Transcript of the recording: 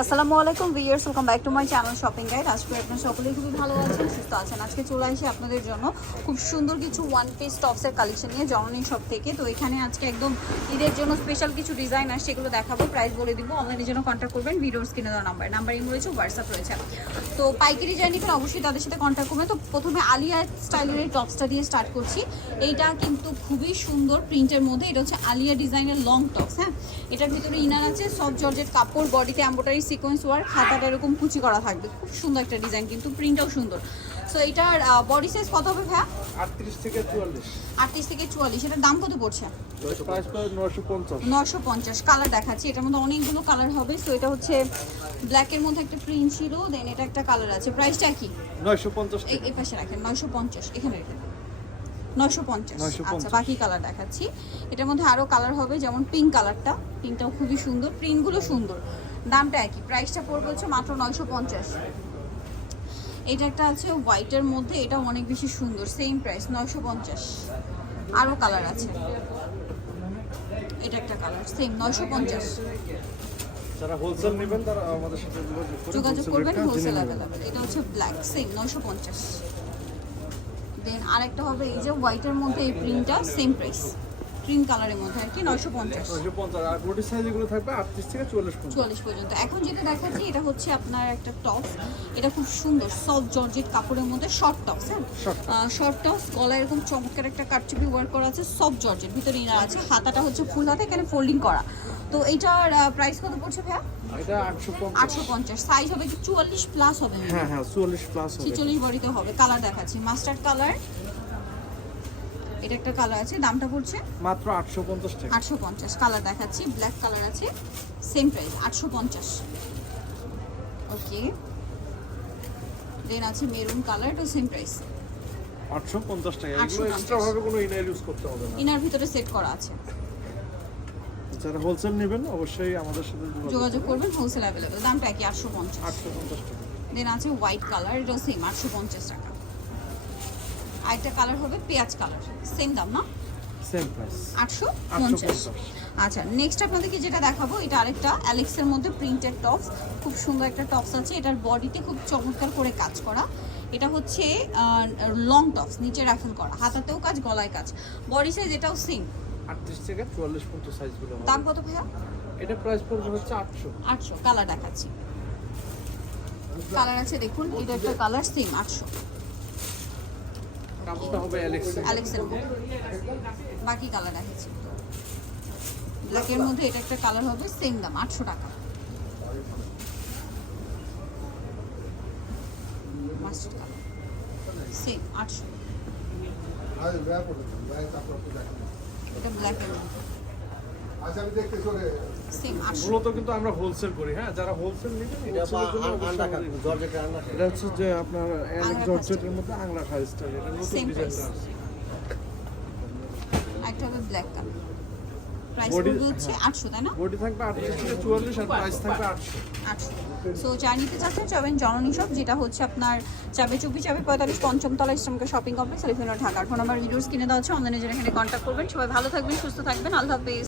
আসসালামু আলাইকুম viewers, welcome back to my channel shopping guide. আজকে আপনারা সকলেই খুবই ভালো আছেন, সুস্থ আছেন। আজকে চলে আসি আপনাদের জন্য খুব সুন্দর কিছু ওয়ান পিস টপসের কালেকশন নিয়ে জননী শপ থেকে। তো এখানে আজকে একদম ঈদের জন্য স্পেশাল কিছু ডিজাইন আসছে, সেগুলো দেখাবো, প্রাইস বলে দিব। অনলাইনের জন্য কন্ট্যাক্ট করবেন, ভিডিওর স্ক্রিনে দেওয়া নাম্বার ইন রয়েছে, হোয়াটসঅ্যাপ রয়েছে। তো পাইকারি যাই নিবেন অবশ্যই তাদের সাথে কন্ট্যাক্ট করবেন। তো প্রথমে আলিয়া স্টাইলের এই টপসটা দিয়ে স্টার্ট করছি। এইটা কিন্তু খুবই সুন্দর প্রিন্টের মধ্যে, এটা হচ্ছে আলিয়া ডিজাইনের লং টপস। হ্যাঁ, এটার ভিতরে ইনার আছে, সফট জর্জেট কাপড়, বডিতে এমব্রয়ডারি সিকোয়েন্স ওয়ার্ক, হাতাটা এরকম কুচি করা থাকবে। খুব সুন্দর একটা ডিজাইন, কিন্তু প্রিন্টটাও সুন্দর। সো এটার বডি সাইজ কত হবে ভাইয়া? 38 থেকে 44। 38 থেকে 44। এটার দাম কত পড়ছে? প্রাইস পড়ে 950। 950। কালার দেখাচ্ছি, এটার মধ্যে অনেকগুলো কালার হবে। সো এটা হচ্ছে ব্ল্যাকের মধ্যে একটা প্রিন্ট ছিল, দেন এটা একটা কালার আছে। প্রাইসটা কি? 950 টাকা। এই পাশে রাখেন, 950 এখানে রেখে 950। আচ্ছা, বাকি কালার দেখাচ্ছি। এটার মধ্যে আরো কালার হবে, যেমন পিঙ্ক কালারটা, পিঙ্কটাও খুবই সুন্দর, প্রিন্টগুলো সুন্দর। দামটা একই, প্রাইসটা পড়বে হচ্ছে মাত্র 950। এটা একটা আছে হোয়াইটের মধ্যে, এটা অনেক বেশি সুন্দর, সেম প্রাইস 950। আরো কালার আছে, এটা একটা কালার, সেম 950। যারা হোলসেল নেবেন তারা আমাদের সাথে যোগাযোগ করবেন, হোলসেল অ্যাভেলেবেল। এটা হচ্ছে ব্ল্যাক, সেম 950। দেন আরেকটা হবে এই যে হোয়াইটের মধ্যে, এই প্রিন্টটা সেম প্রাইস, ক্রিম কালারের মধ্যে আর কি, 950। 950। আর বডি সাইজ এগুলো থাকবে 38 থেকে 44 পর্যন্ত। 44 পর্যন্ত। এখন যেটা দেখাচ্ছি এটা হচ্ছে আপনার একটা টপস, এটা খুব সুন্দর সফট জর্জেট কাপড়ের মধ্যে শর্ট টপস। হ্যাঁ, শর্ট টপস, গলায় এরকম চমৎকার একটা কারচুপি ওয়ার্ক করা আছে, সফট জর্জেট, ভিতরে ইনার আছে, হাতাটা হচ্ছে ফুল হাতা, এখানে ফোল্ডিং করা। তো এইটার প্রাইস কত পড়ছে ভাইয়া? এটা 850। 850। সাইজ হবে কি 44 প্লাস হবে? হ্যাঁ হ্যাঁ, 44 প্লাস হবে। 46 বডিতে হবে। কালার দেখাচ্ছি, মাস্টার্ড কালার, এটা একটা কালার আছে। দামটা পড়ছে মাত্র 850 টাকা। 850। কালার দেখাচ্ছি, ব্ল্যাক কালার আছে, সেম প্রাইস 850। ওকে, দেন আছে মেরুন কালার, এটা সেম প্রাইস 850 টাকা। এগুলো 850 এক্সট্রা ভাবে কোনো ইনার ইউজ করতে হবে না। ইনার ভিতরে সেট করা আছে। যারা হোলসেল নেবেন অবশ্যই আমাদের সাথে যোগাযোগ করবেন, হোলসেল অ্যাভেলেবেল। দামটা কি? 850। 850 টাকা। দেন আছে হোয়াইট কালার, এটাও সেম 850 টাকা। আরেকটা কালার হবে পেঁয়াজ কালার, সেম দাম না? Same price 850। আচ্ছা, নেক্সট আপনাদেরকে যেটা দেখাবো, এটা আরেকটা অ্যালেক্সের মধ্যে প্রিন্টেড টপস, খুব সুন্দর একটা টপস আছে। এটার বডিতে খুব চমৎকার করে কাজ করা। এটা হচ্ছে লং টপস, নিচে রাফেল করা, হাতাতেও কাজ, গলায় কাজ। বডি সাইজ এটাও সেম, 38 থেকে 44 পর্যন্ত সাইজগুলো হবে। দাম কত ভাইয়া? এটা প্রাইস পড়বে হচ্ছে 800। 800। কালার দেখাচ্ছি, কালার আছে দেখুন, এটা একটা কালার, সেম 800। কাপড়টা হবে অ্যালেক্সের মধ্যে। বাকি কালার দেখাচ্ছি, ব্ল্যাকের মধ্যে এটা একটা কালার হবে, সেম দাম 800 টাকা। Mustard colour, same 800। এটা ব্ল্যাকের মধ্যে, সেম 800। মূলত কিন্তু আমরা হোলসেল করি। হ্যাঁ, যারা হোলসেল নেবেন এটা হচ্ছে যে আপনার অ্যালেক্স জর্জেটের মধ্যে আংলা সাইজটা, এটা নতুন Same ডিজাইনটা price. আছে। একটা হবে ব্ল্যাক কালার, প্রাইস Body- পড়বে হচ্ছে 800, তাই না? বডি থাকবে 38 থেকে 44 আর প্রাইস থাকবে 800। 800। সো যারা নিতে চাচ্ছেন যাবেন জননী শপ, যেটা হচ্ছে আপনার চাবে 45 পঞ্চম তলা, ইসলামকে শপিং কমপ্লেক্স, এলিফেন্ট রোড, ঢাকার। ফোন নাম্বার ভিডিওস কিনে দেওয়া হচ্ছে, অনলাইনে যারা এখানে কন্ট্যাক্ট করবেন। সবাই ভালো থাকবেন, সুস্থ থাকবেন, আল্লাহ হাফেজ।